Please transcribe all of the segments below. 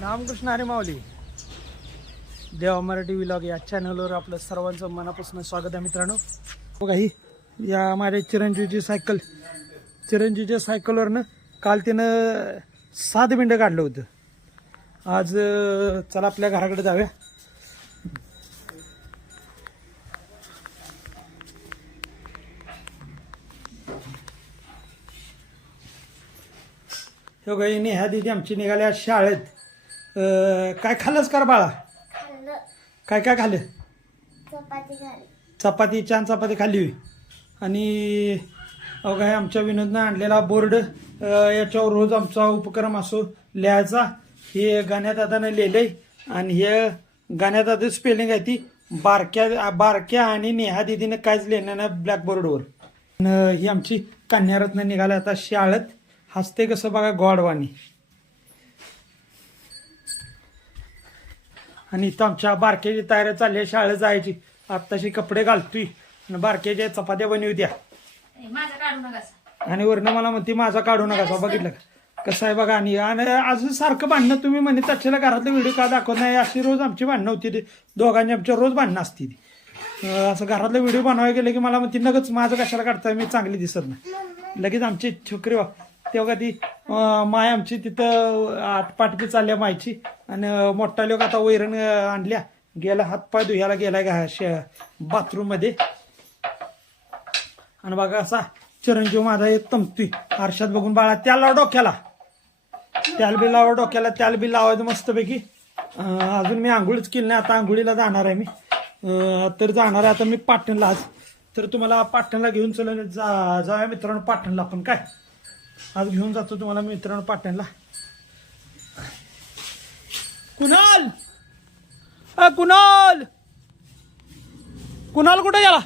रामकृष्ण अरे माऊली. देवा मराठी विलॉग या चॅनलवर आपलं सर्वांचं मनापासून स्वागत आहे मित्रांनो. बघा ही या माझ्या चिरंजीवची सायकल चिरंजीवच्या सायकलवरनं काल तिनं सात मिनटं काढलं होतं. आज चला आपल्या घराकडे जाऊया. हे बघा ह्या दिदी आमची निघाल्या शाळेत. अं, काय खाल्लंस कर बाळा? खाल्लं. काय काय खाल्लं? चपाती छान चपाती खाल्ली होई आणि अवघा हे आमच्या विनोदनं आणलेला बोर्ड अं, याच्यावर रोज आमचा उपक्रम असो लिहायचा हे गाण्यात आतानं लिहिलंय. आणि हे गाण्यात आता स्पेलिंग आहे ती बारक्या बारक्या आणि नेहा दिदीनं काहीच लिहिलं नाही ब्लॅकबोर्डवर आणि ही आमची कन्यारत्न निघाला आता शाळेत. हसते कसं बघा गॉडवाणी. आणि इथं आमच्या बारक्याची तयारी चालली आहे शाळेत जायची. आत्ताशी कपडे घालतोय. आणि बारक्याच्या चपात्या माझा काढू नका आणि वरनं मला म्हणते माझा काढू नका बघितलं का? कसं आहे बघा आणि आणि अजून सारखं भांडणं तुम्ही म्हणे त्याच्याला घरातलं व्हिडिओ का दाखवत नाही? अशी रोज आमची भांडणं होती ती. दोघांची आमच्या रोज भांडणं असती ती. असं घरातलं व्हिडिओ बनवायला गेलं की मला म्हणते नगच माझं कशाला काढताय? मी चांगली दिसत नाही. लगेच आमची छोकरी वा तेव्हा कधी माय आमची तिथं आटपाटकी चालल्या मायची. आणि मोठा लोक आता वैरण आणल्या. गेला हातपाय धुयाला गेला का बाथरूममध्ये आणि बघा असा चिरंजीव माझा एक तमतोय आरशात बघून बाळा त्याला डोक्याला. त्याला बी लावा डोक्याला त्याला बी लावायचं मस्तपैकी. अजून मी आंघोळीच केली नाही आता आंघोळीला जाणार आहे मी. तर जाणार आहे आता मी पाटणला आज. तर तुम्हाला पाटणला घेऊन चल जा जाऊया मित्रांनो पाटणला आपण काय? आज घेऊन जातो तुम्हाला मित्रांनो पाटणला कुणाल? अ कुणाल? कुणाल कुठे गेला?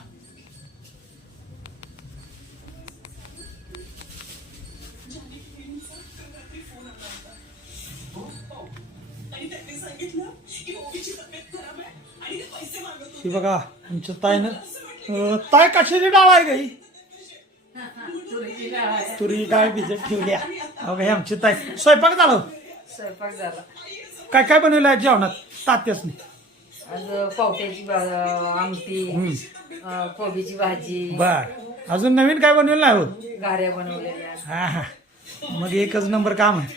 बघा आमच्या ताईनं ताय कशाची डाळ आहे गाई तुरी डाळ भिजत ठेवल्या हे आमची ताई. स्वयंपाक झालं? स्वयंपाक झाला. काय काय बनवलं आहे जेवणात? तात्यासनी. आज पावट्याची आमटी कोबीची भाजी. बर. अजून नवीन काय बनवलं नाही हो? गाऱ्या बनवलेल्या हा हा. मग एकच नंबर काम आहे.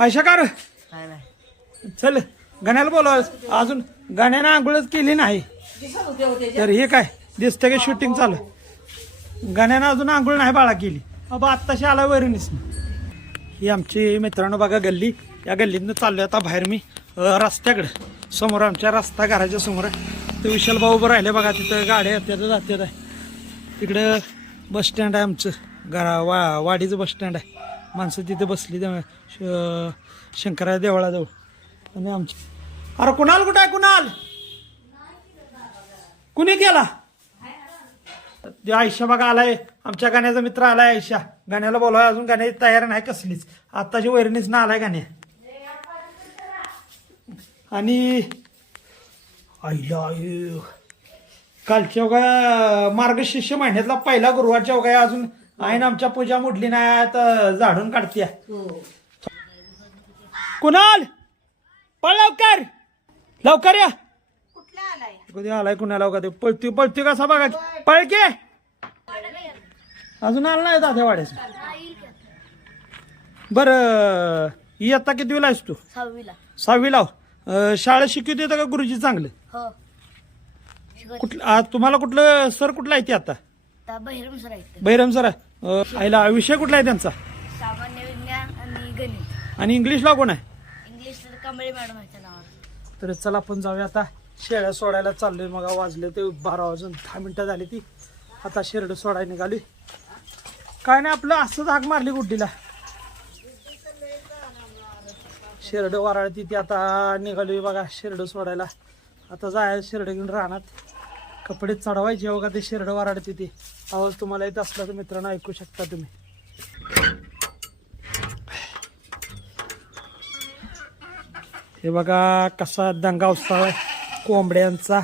आयशा कार काय चल गाण्याला बोलवा. अजून गाण्यानं आंघोळच केली नाही. होते तर हे काय? दिसतं का शूटिंग चालू. गाण्यानं अजून आंघोळ नाही बाळा केली. बाबा आत्ताशी आला वैरणीच ही आमची मित्रांनो बघा गल्ली. या गल्लीतनं चाललोय आता बाहेर मी. रस्त्याकडं. समोर आमच्या रस्ता घराच्या समोर आहे. ते विशाल भाऊ उभं राहिले बघा तिथं गाड्या येतात जात्यात आहे. तिकडं बस स्टँड आहे आमचं. घरा वा वाडीचं बस स्टँड आहे. माणसं तिथे बसली श- शंकराच्या देवळाजवळ. आणि आमची अरे कुणाल कुठं आहे? कुणाल? कुणी केला? ते आयशा बघा आलाय आमच्या गाण्याचा मित्र आलाय आयशा. गाण्याला बोलाय अजून गाण्याची तयारी नाही कसलीच. आत्ताची वैरणीच ना आलाय गाण्या आणि आईला आय. कालच्या बघा मार्गशीर्ष महिन्यातला पहिला गुरुवारच्या बघा अजून आईनं आमच्या पूजा मोडली नाही तर झाडून काढते कुणाल? पळ लवकर. लवकर या. कुठला आलाय? कधी आलाय कुणाला पळती पळती कसा बघा. पळके अजून आला नाही दादा वाड्याचं. बर इयत्ता किती वेळा आहेस तू? सहावीला. सहावी लाव अं, शाळा शिकवत येतं का गुरुजी चांगलं? हो. कुठलं आ, तुम्हाला कुठलं सर कुठला आहे ते आता? आता बहिरम सर आहेत. बैरम सर आहे. अं, आईला विषय कुठला आहे त्यांचा? सामान्य विज्ञान आणि गणित. आणि इंग्लिशला कोण आहे? इंग्लिश तर कांबळे मॅडम नावावर तर चला आपण जाऊया आता. शेळ्या सोडायला चाललोय मग वाजले ते बारा वाजून दहा मिनिटं झाली ती. आता शेरड सोडायला निघाली काय नाही आपलं असंच आग मारली गुड्डीला. शेरडं वराळती ती आता निघाली बघा शेरड सोडायला. आता जायला शेरड घेऊन राहणार कपडे चढवायचे बघा ते शेरडं वराडते ती. आवाज तुम्हाला येत असला तर मित्रांनो ऐकू शकता तुम्ही. हे बघा कसा दंगा उसळाय कोंबड्यांचा.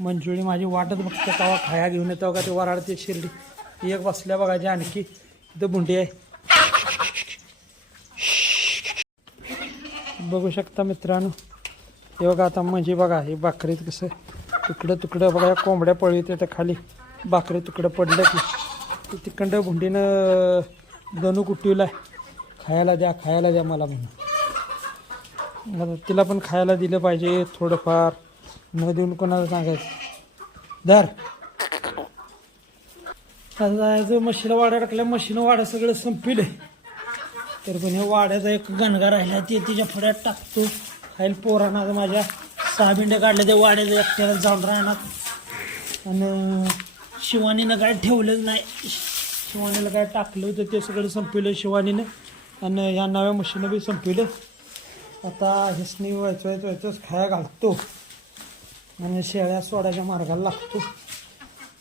मंजुळी माझी वाटत बघते तेव्हा खाया घेऊन येतो का ते वराडते शिर्डी. एक बसल्या बघायची आणखी इथं बुंडी आहे. बघू शकता मित्रांनो. हे बघा आता म्हणजे बघा हे बाकरीत कसं तुकडं तुकडं बघा कोंबड्या पळीत येतं खाली. भाकरी तुकडं पडलं की तिकडं भुंडीनं दणू कुटीला खायला द्या खायला द्या मला म्हणून. तिला पण खायला दिलं पाहिजे थोडंफार. न देऊन कोणाला सांगायचं? धर. आता जायचं म्हशीला वाड्या टाकल्या म्हशीनं वाड्या सगळं संपिले. तर पण हे वाड्याचा एक गणगा राहिला ते तिच्या फड्यात टाकतो. खाईल पोरांना माझ्या सहा बिंड्या काढल्या ते वाड्याचं एकट्याला जाऊन राहणार. आणि शिवानीनं काय ठेवलंच नाही. शिवानीला काय टाकलं होतं ते सगळं संपवलं शिवानीनं. आणि ह्या नव्या मशीनं बी संपिलं. आता हेसनी व्हायचं व्हायचं व्हायचंच खाया घालतो. आणि शेळ्या सोडायच्या मार्गाला लागतो.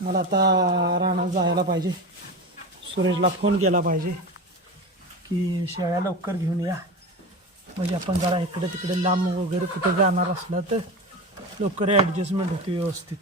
मला आता रानात जायला पाहिजे. सुरेशला फोन केला पाहिजे की शेळ्या लवकर घेऊन या. म्हणजे आपण जरा इकडे तिकडे लांब वगैरे कुठे जाणार असलं तर लवकर ॲडजस्टमेंट होते व्यवस्थित.